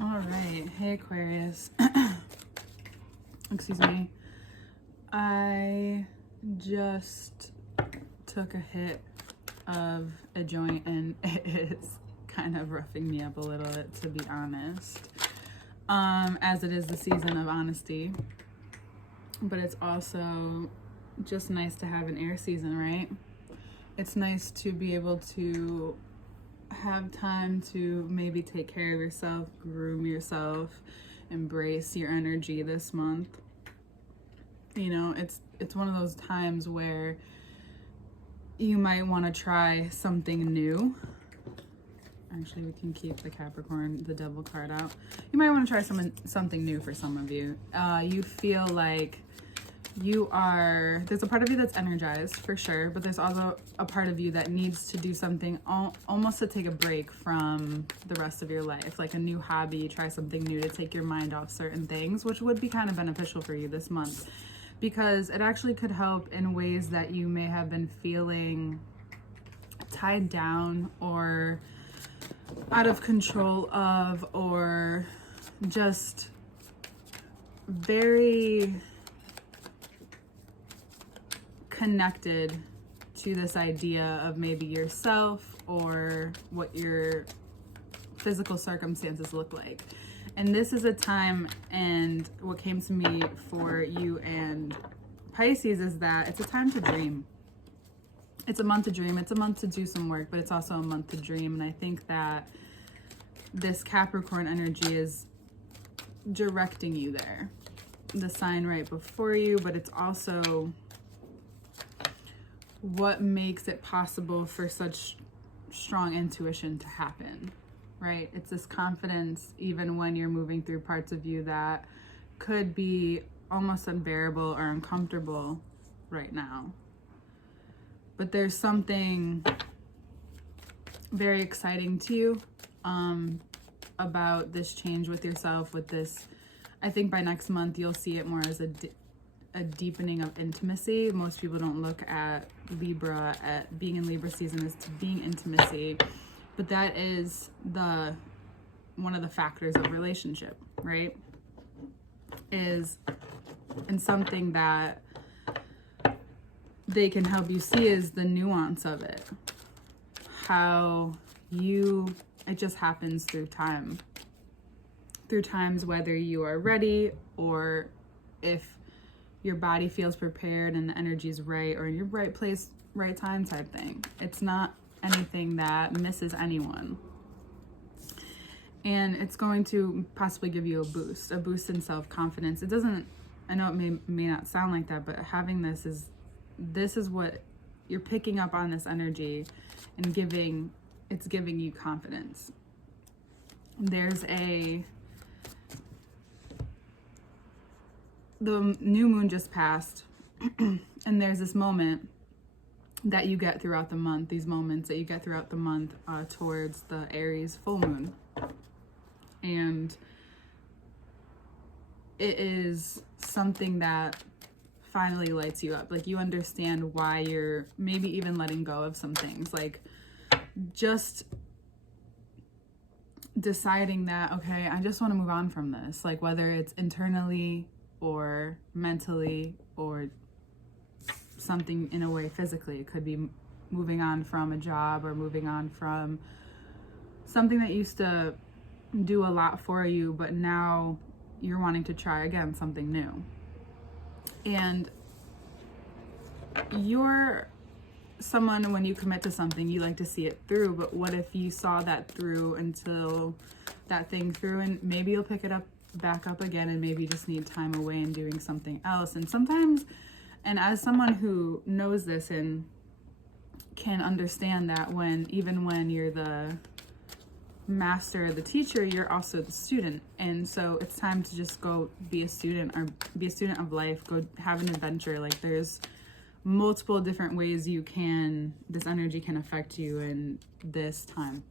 All right. Hey, Aquarius. Excuse me. I just took a hit of a joint and it is kind of roughing me up a little bit, to be honest. As it is the season of honesty. But it's also just nice to have an air season, right? It's nice to be able to have time to maybe take care of yourself, groom yourself, embrace your energy this month. You know, it's one of those times where you might want to try something new. Actually, we can keep the Capricorn, the Devil card out. You might want to try something new for some of you. You feel like there's a part of you that's energized for sure, but there's also a part of you that needs to do something almost to take a break from the rest of your life, like a new hobby, try something new to take your mind off certain things, which would be kind of beneficial for you this month because it actually could help in ways that you may have been feeling tied down or out of control of, or just very connected to this idea of maybe yourself or what your physical circumstances look like. And this is a time, and what came to me for you and Pisces is that it's a time to dream. It's a month to dream. It's a month to do some work, but it's also a month to dream. And I think that this Capricorn energy is directing you there. The sign right before you, but it's also what makes it possible for such strong intuition to happen, right? It's this confidence even when you're moving through parts of you that could be almost unbearable or uncomfortable right now. But there's something very exciting to you about this change with yourself, with this. I think by next month you'll see it more as a deepening of intimacy. Most people don't look at Libra, at being in Libra season as to being intimacy, but that is one of the factors of relationship, right? And something that they can help you see is the nuance of it. How it just happens through time. Through times whether you are ready or if your body feels prepared and the energy is right, or in your right place, right time type thing. It's not anything that misses anyone. And it's going to possibly give you a boost in self-confidence. It doesn't, I know it may not sound like that, but having this is what you're picking up on, this energy, and it's giving you confidence. There's the new moon just passed, and there's this moment that you get throughout the month, these moments that you get throughout the month towards the Aries full moon. And it is something that finally lights you up. Like, you understand why you're maybe even letting go of some things, like just deciding that, okay, I just want to move on from this, like whether it's internally or mentally or something in a way physically. It could be moving on from a job or moving on from something that used to do a lot for you, but now you're wanting to try again something new. And you're someone, when you commit to something, you like to see it through, but what if you saw that through until that thing through, and maybe you'll pick it up back up again, and maybe you just need time away and doing something else. And sometimes, and as someone who knows this and can understand that, even when you're the master, the teacher, you're also the student. And so it's time to just go be a student, or be a student of life, go have an adventure. Like, there's multiple different ways this energy can affect you in this time.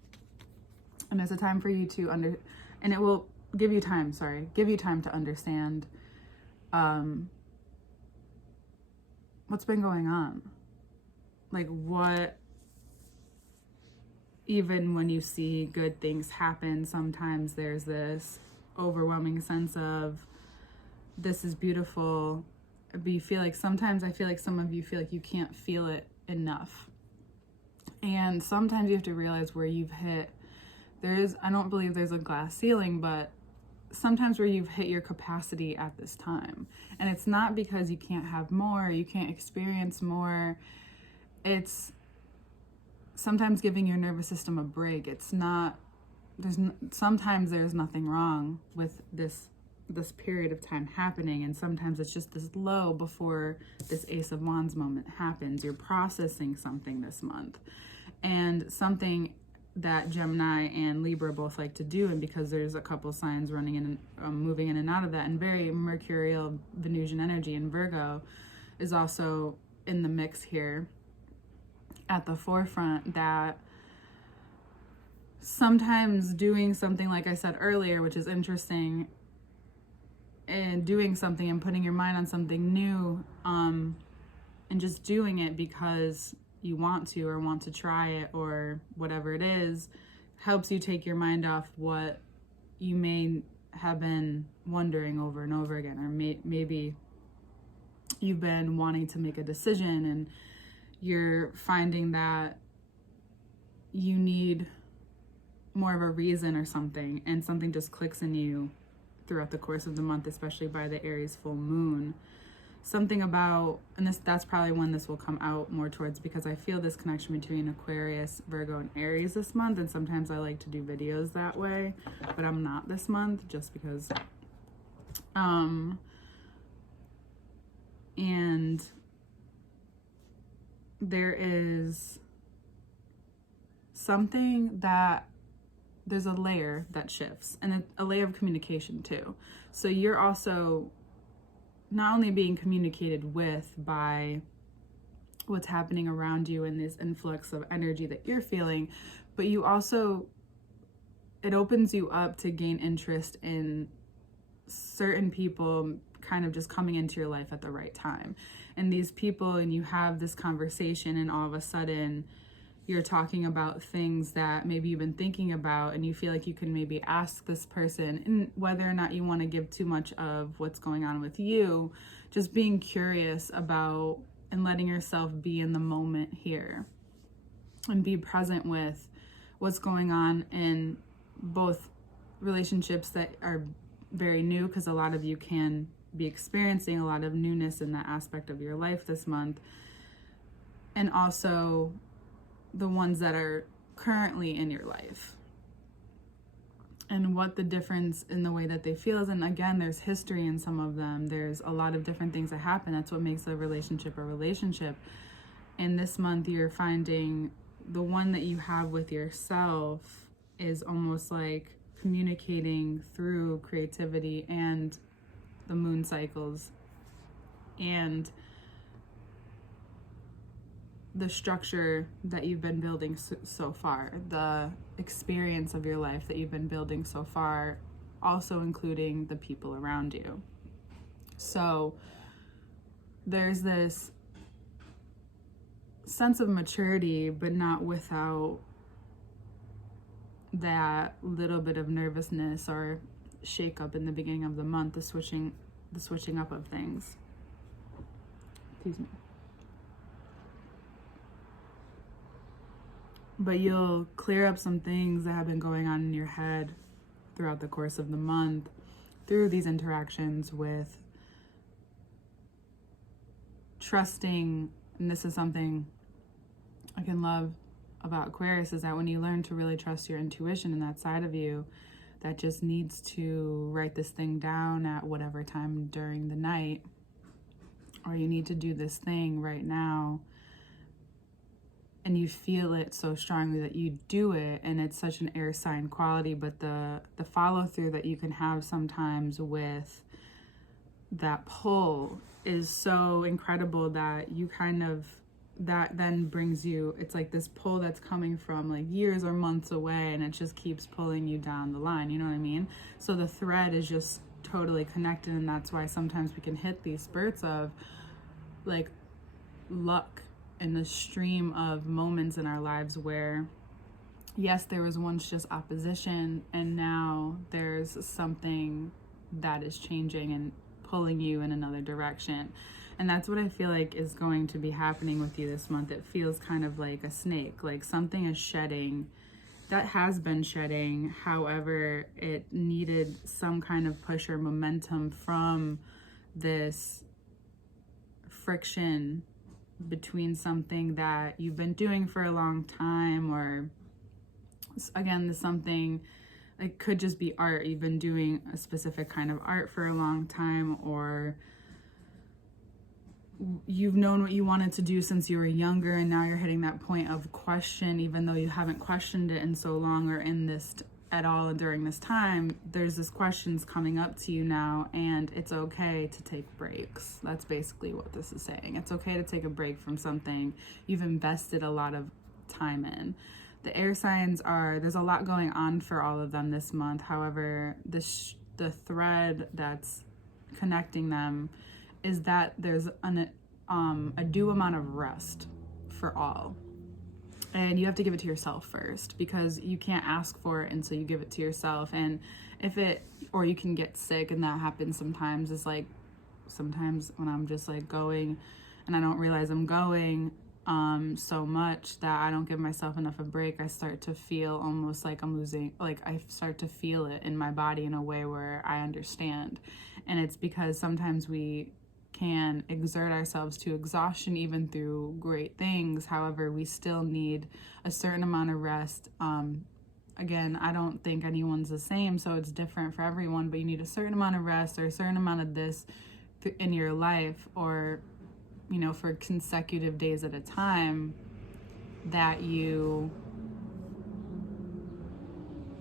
And there's a time for you to and it will give you time to understand what's been going on. Like, what even when you see good things happen, sometimes there's this overwhelming sense of, this is beautiful, but you feel like, sometimes I feel like some of you feel like you can't feel it enough. And sometimes you have to realize where you've hit, I don't believe there's a glass ceiling, but sometimes where you've hit your capacity at this time. And it's not because you can't have more, you can't experience more. It's sometimes giving your nervous system a break. It's not, sometimes there's nothing wrong with this period of time happening, and sometimes it's just this low before this Ace of Wands moment happens. You're processing something this month, and something that Gemini and Libra both like to do, and because there's a couple signs running in, moving in and out of that, and very mercurial Venusian energy in Virgo is also in the mix here at the forefront, that sometimes doing something, like I said earlier, which is interesting, and doing something and putting your mind on something new, and just doing it because you want to, or want to try it, or whatever it is, helps you take your mind off what you may have been wondering over and over again, or maybe you've been wanting to make a decision and you're finding that you need more of a reason or something, and something just clicks in you throughout the course of the month, especially by the Aries full moon. Something about, and that's probably when this will come out more towards, because I feel this connection between Aquarius, Virgo, and Aries this month, and sometimes I like to do videos that way, but I'm not this month, just because and there is something that there's a layer that shifts, and a layer of communication too. So you're also not only being communicated with by what's happening around you and this influx of energy that you're feeling, but you also, it opens you up to gain interest in certain people kind of just coming into your life at the right time. And these people, and you have this conversation, and all of a sudden you're talking about things that maybe you've been thinking about, and you feel like you can maybe ask this person, and whether or not you want to give too much of what's going on with you, just being curious about and letting yourself be in the moment here and be present with what's going on in both relationships that are very new, because a lot of you can be experiencing a lot of newness in that aspect of your life this month, and also the ones that are currently in your life, and what the difference in the way that they feel is. And again, there's history in some of them. There's a lot of different things that happen. That's what makes a relationship a relationship. And this month you're finding the one that you have with yourself is almost like communicating through creativity and the moon cycles and the structure that you've been building so far, the experience of your life that you've been building so far, also including the people around you. So there's this sense of maturity, but not without that little bit of nervousness or shake up in the beginning of the month, the switching up of things. Excuse me. But you'll clear up some things that have been going on in your head throughout the course of the month through these interactions with trusting. And this is something I can love about Aquarius, is that when you learn to really trust your intuition and that side of you that just needs to write this thing down at whatever time during the night, or you need to do this thing right now, and you feel it so strongly that you do it, and it's such an air sign quality, but the follow through that you can have sometimes with that pull is so incredible that you kind of, that then brings you, it's like this pull that's coming from like years or months away, and it just keeps pulling you down the line, you know what I mean? So the thread is just totally connected, and that's why sometimes we can hit these spurts of like luck in the stream of moments in our lives where yes, there was once just opposition, and now there's something that is changing and pulling you in another direction. And that's what I feel like is going to be happening with you this month. It feels kind of like a snake, like something is shedding that has been shedding. However, it needed some kind of push or momentum from this friction between something that you've been doing for a long time, or again, something, it could just be art. You've been doing a specific kind of art for a long time, or you've known what you wanted to do since you were younger, and now you're hitting that point of question, even though you haven't questioned it in so long or in this at all during this time. There's this questions coming up to you now, and it's okay to take breaks. That's basically what this is saying. It's okay to take a break from something you've invested a lot of time in. The air signs there's a lot going on for all of them this month. However, the thread that's connecting them is that there's a due amount of rest for all. And you have to give it to yourself first, because you can't ask for it until you give it to yourself. And or you can get sick, and that happens sometimes. It's like, sometimes when I'm just like going and I don't realize I'm going so much that I don't give myself enough a break, I start to feel almost like I'm losing, like I start to feel it in my body in a way where I understand. And it's because sometimes we can exert ourselves to exhaustion even through great things. However, we still need a certain amount of rest. Again, I don't think anyone's the same, so it's different for everyone, but you need a certain amount of rest or a certain amount of this in your life, or for consecutive days at a time, that you,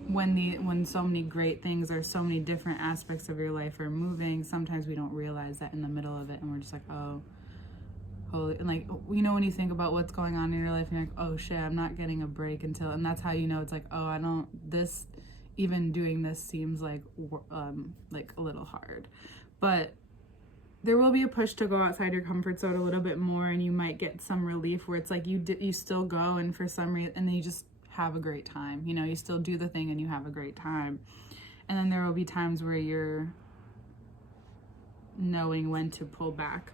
when so many great things or so many different aspects of your life are moving, sometimes we don't realize that in the middle of it, and we're just like, oh, holy, and like, when you think about what's going on in your life, and you're like, oh shit, I'm not getting a break until, and that's how it's like, oh, even doing this seems like a little hard. But there will be a push to go outside your comfort zone a little bit more, and you might get some relief where it's like you still go, and for some reason, and then you just have a great time. You still do the thing and you have a great time. And then there will be times where you're knowing when to pull back,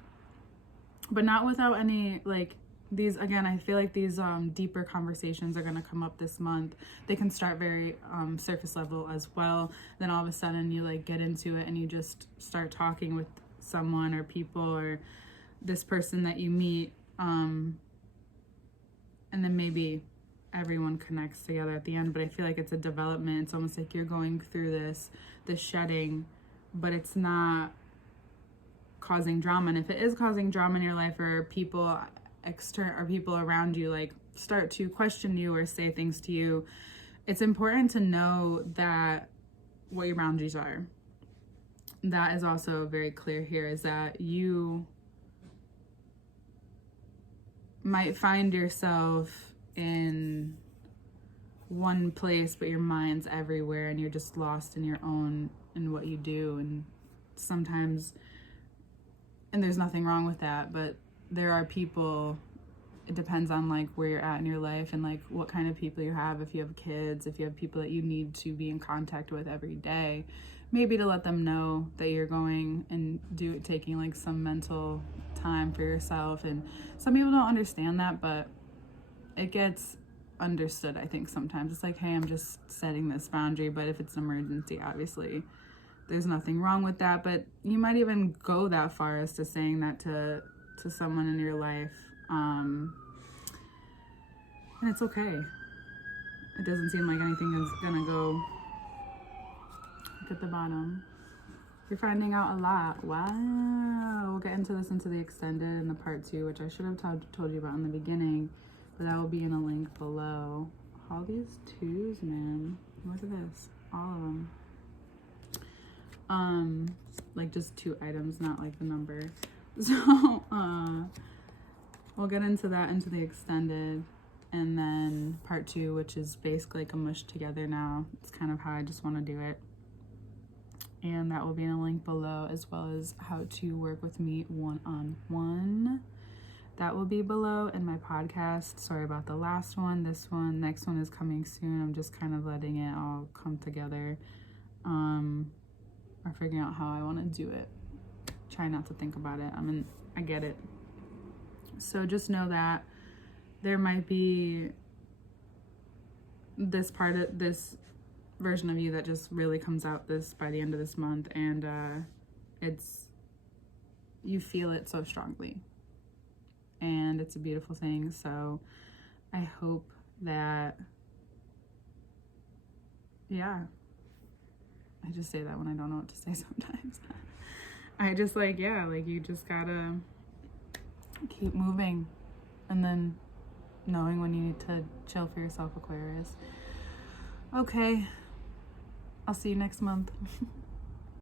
but not without any, like, these, again, I feel like these deeper conversations are going to come up this month. They can start very surface level as well. Then all of a sudden you like get into it and you just start talking with someone or people or this person that you meet, and then maybe everyone connects together at the end. But I feel like it's a development. It's almost like you're going through this shedding, but it's not causing drama. And if it is causing drama in your life, or people people around you like start to question you or say things to you, it's important to know that what your boundaries are. That is also very clear here, is that you might find yourself in one place, but your mind's everywhere, and you're just lost in what you do. And sometimes, and there's nothing wrong with that, but there are people, it depends on like where you're at in your life and like what kind of people you have. If you have kids, if you have people that you need to be in contact with every day, maybe to let them know that you're going and taking like some mental time for yourself. And some people don't understand that, but it gets understood. I think sometimes it's like, hey, I'm just setting this boundary. But if it's an emergency, obviously there's nothing wrong with that. But you might even go that far as to saying that to someone in your life, and it's okay. It doesn't seem like anything is gonna go. Look at the bottom. You're finding out a lot. Wow. We'll get into the extended in the part 2, which I should have told you about in the beginning, but that will be in a link below. All these 2s, man. Look at this. All of them. Like just 2 items, not like the number. So we'll get into that, into the extended, and then part 2, which is basically like a mush together now. It's kind of how I just want to do it. And that will be in a link below, as well as how to work with me one-on-one. that will be below, and my podcast. Sorry about the last one. This one, next one is coming soon. I'm just kind of letting it all come together, or figuring out how I want to do it. Try not to think about it. I get it. So just know that there might be this version of you that just really comes out by the end of this month, and you feel it so strongly, and it's a beautiful thing. So I hope that, I just say that when I don't know what to say sometimes. I just you just gotta keep moving, and then knowing when you need to chill for yourself, Aquarius. Okay, I'll see you next month.